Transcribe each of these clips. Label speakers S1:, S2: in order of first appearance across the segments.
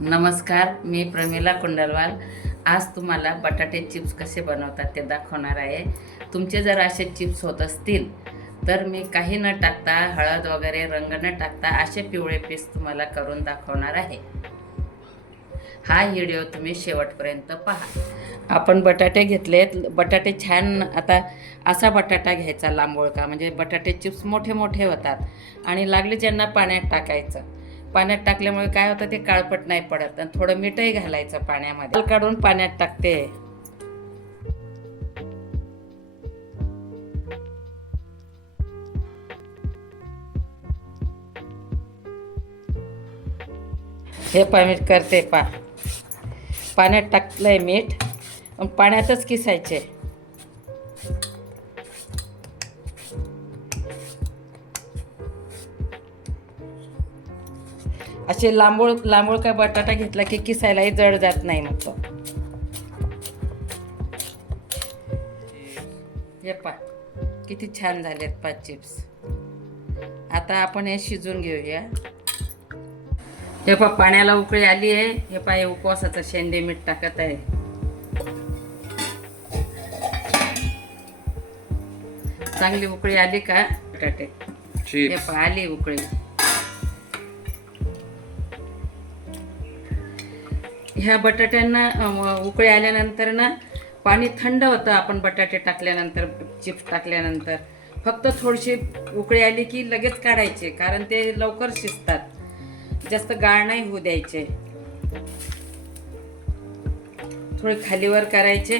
S1: नमस्कार मी प्रमिला कुंडलवाल. आज तुम्हाला बटाटे चिप्स कसे बनवतात ते दाखवणार आहे. तुमचे जर असे चिप्स होत असतील तर मी काही न टाकता हळद वगैरे रंग न टाकता असे पिवळे पीस तुम्हाला करून दाखवणार आहे. हा व्हिडिओ तुम्ही शेवटपर्यंत पहा. आपण बटाटे घेतलेत बटाटे छान आता असा बटाटा घ्यायचा लांबोळका म्हणजे बटाटे चिप्स मोठे मोठे होतात आणि लागले ज्यांना पाण्यात टाकायचं. पाण्यात टाकल्यामुळे काय होतं ते काळपट नाही पडत आणि थोडं मीठही घालायचं पाण्यामध्ये. काढून पाण्यात टाकते. हे पा करते पा. पाण्यात टाकलंय मीठ. पाण्यातच किसायचे. असे लांबोळ लांबोळ का बटाटा घेतला की किसायलाही जड जात नाही मग तो. हे पा किती छान झालेत पा चिप्स. आता आपण हे शिजून घेऊया. हे पा पाण्याला उकळी आली आहे. हे पा हे उपवासाचं शेंडे मीठ टाकत आहे. चांगली उकळी आली का बटाटे? हे पा आली उकळी. ह्या बटाट्यांना उकळे उकळी आल्यानंतर ना पाणी थंड होतं आपण बटाटे टाकल्यानंतर चिप्स टाकल्यानंतर. फक्त थोडीशी उकळी आली की लगेच काढायचे कारण ते लवकर शिजतात. जास्त गाळ नाही होऊ द्यायचे. थोडे खालीवर करायचे.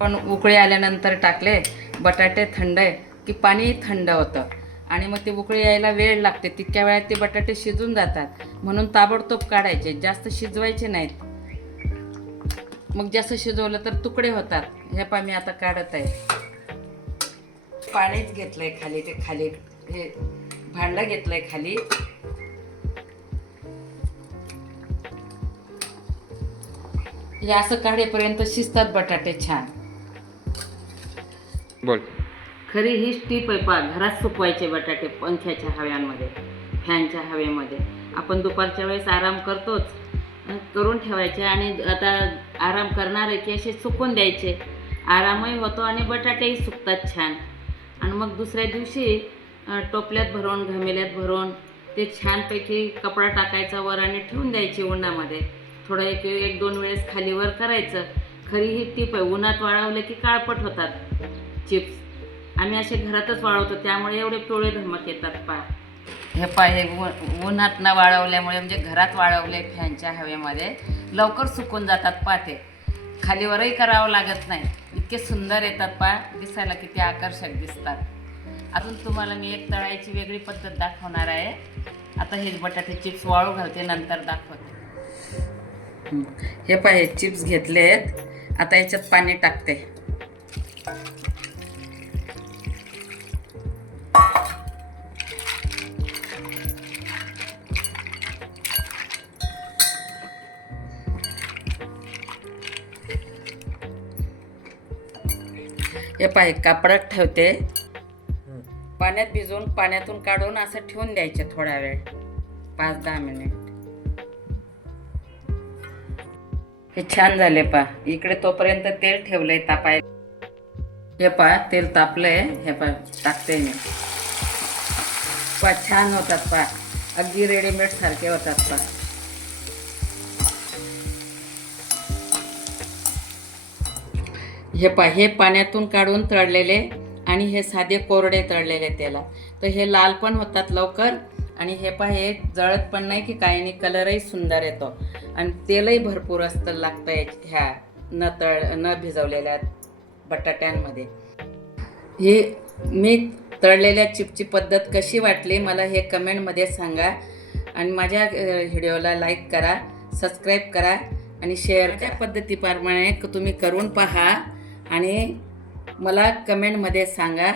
S1: पण उकळी आल्यानंतर टाकले बटाटे थंड आहे की पाणी थंड होतं. आणि मग ते उकळी यायला वेळ लागते. तितक्या वेळात ते बटाटे शिजून जातात. म्हणून ताबडतोब काढायचे. जास्त शिजवायचे नाहीत. मग जास्त शिजवलं तर तुकडे होतात. हे पा मी आता काढत आहे. पाणीच घेतलंय खाली. ते खाली हे भांडं घेतलंय खाली. हे असं काढेपर्यंत शिजतात बटाटे छान.
S2: बोल.
S1: खरी हीच टीप आहे पा घरात सुकवायचे बटाटे पंख्याच्या हव्यांमध्ये फॅनच्या हवेमध्ये. आपण दुपारच्या वेळेस आराम करतोच करून ठेवायचे आणि आता आराम करणार आहे की असे सुकून द्यायचे. आरामही होतो आणि बटाटेही सुकतात छान. आणि मग दुसऱ्या दिवशी टोपल्यात भरून घमेल्यात भरून ते छानपैकी कपडा टाकायचा वर आणि ठेवून द्यायचे उन्हामध्ये. थोडं एक एक दोन वेळेस खालीवर करायचं. खरी ही टीप आहे उन्हात वाळवले की काळपट होतात. चिप्स. आम्ही असे घरातच वाळवतो त्यामुळे एवढे पिवळे धमक येतात पा हे पा हे उन्हात न वाळवल्यामुळे म्हणजे घरात वाळवले फॅनच्या हवेमध्ये लवकर सुकून जातात पा ते. खालीवरही करावं लागत नाही. इतके सुंदर येतात पा दिसायला किती आकर्षक दिसतात. अजून तुम्हाला मी एक तळायची वेगळी पद्धत दाखवणार आहे. आता हे बटाटे चिप्स वाळू घालते नंतर दाखवते. हं. पा हे चिप्स घेतले आहेत आता याच्यात पाणी टाकते. हे पाय कापडात ठेवते. पाण्यात भिजवून पाण्यातून काढून असं ठेवून द्यायचे थोडा वेळ पाच दहा मिनिट. हे छान झाले पा इकडे तोपर्यंत तेल ठेवलंय तापाय हे पा तेल तापलंय. हे पा टाकते मी. पा छान होतात पा अगदी रेडीमेड सारखे होतात पा हे पा हे पाण्यातून काढून तळलेले आणि हे साधे कोरडे तळलेले तेला. तर हे लाल पण होतात लवकर आणि हे पा हे जळत पण नाही की काही नाही कलरही सुंदर येतो. आणि तेलही भरपूर असतं लागतं ह्या न तळ न भिजवलेल्या बटाट्यांमध्ये. हे मी तळलेल्या चिपची पद्धत कशी वाटली मला हे कमेंटमध्ये सांगा आणि माझ्या व्हिडिओला लाईक करा सबस्क्राईब करा आणि शेअर त्या पद्धतीप्रमाणे तुम्ही करून पहा. आणि मला कमेंटमध्ये सांगा.